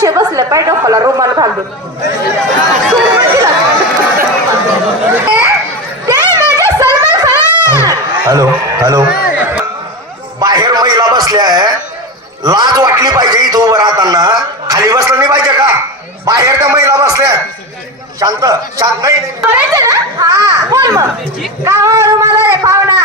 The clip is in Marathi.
असे बसले पाय म्हणजे रुमाल खान! Hello hello. बाहेर महिला बसल्या आहे. लाज वाटली पाहिजे इथं उभं राहताना. खाली बसलं नाही पाहिजे का? बाहेर त्या महिला बसल्या शांत शांत. नाही रे पाहुणा.